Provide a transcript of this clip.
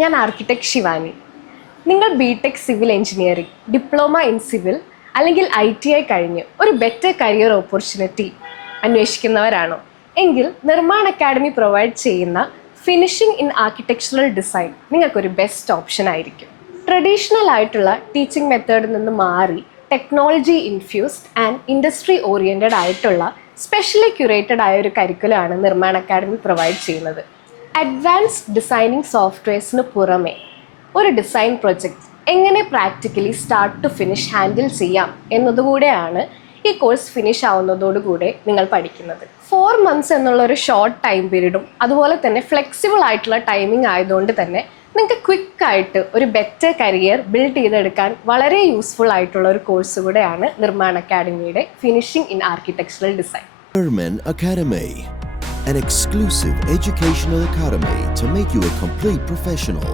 ഞാൻ ആർക്കിടെക്ട് ശിവാനി. നിങ്ങൾ BTech civil engineering, diploma in civil അല്ലെങ്കിൽ ITI കഴിഞ്ഞ് ഒരു ബെറ്റർ കരിയർ ഓപ്പർച്യൂണിറ്റി അന്വേഷിക്കുന്നവരാണോ? എങ്കിൽ നിർമ്മാൺ അക്കാഡമി പ്രൊവൈഡ് ചെയ്യുന്ന ഫിനിഷിംഗ് ഇൻ ആർക്കിടെക്ചറൽ ഡിസൈൻ നിങ്ങൾക്കൊരു ബെസ്റ്റ് ഓപ്ഷൻ ആയിരിക്കും. ട്രഡീഷണൽ ആയിട്ടുള്ള ടീച്ചിങ് മെത്തേഡിൽ നിന്ന് മാറി technology infused and industry oriented ആയിട്ടുള്ള സ്പെഷ്യലി ക്യൂറേറ്റഡ് ആയ ഒരു കരിക്കുലമാണ് നിർമ്മാൺ അക്കാഡമി പ്രൊവൈഡ് ചെയ്യുന്നത്. അഡ്വാൻസ്ഡ് ഡിസൈനിങ് സോഫ്റ്റ്വെയർസിന് പുറമെ ഒരു ഡിസൈൻ പ്രൊജക്റ്റ് എങ്ങനെ practically start to finish handle ചെയ്യാം എന്നതുകൂടെയാണ് ഈ കോഴ്സ് ഫിനിഷ് ആവുന്നതോടുകൂടെ നിങ്ങൾ പഠിക്കുന്നത്. 4 months എന്നുള്ളൊരു ഷോർട്ട് ടൈം പീരീഡും അതുപോലെ തന്നെ ഫ്ലെക്സിബിൾ ആയിട്ടുള്ള ടൈമിംഗ് ആയതുകൊണ്ട് തന്നെ നിങ്ങൾക്ക് ക്വിക്കായിട്ട് ഒരു ബെറ്റർ കരിയർ ബിൽഡ് ചെയ്തെടുക്കാൻ വളരെ യൂസ്ഫുൾ ആയിട്ടുള്ള ഒരു കോഴ്സ് കൂടെയാണ് നിർമ്മാൺ അക്കാഡമിയുടെ finishing in architectural design. Nirman Academy, an exclusive educational academy to make you a complete professional.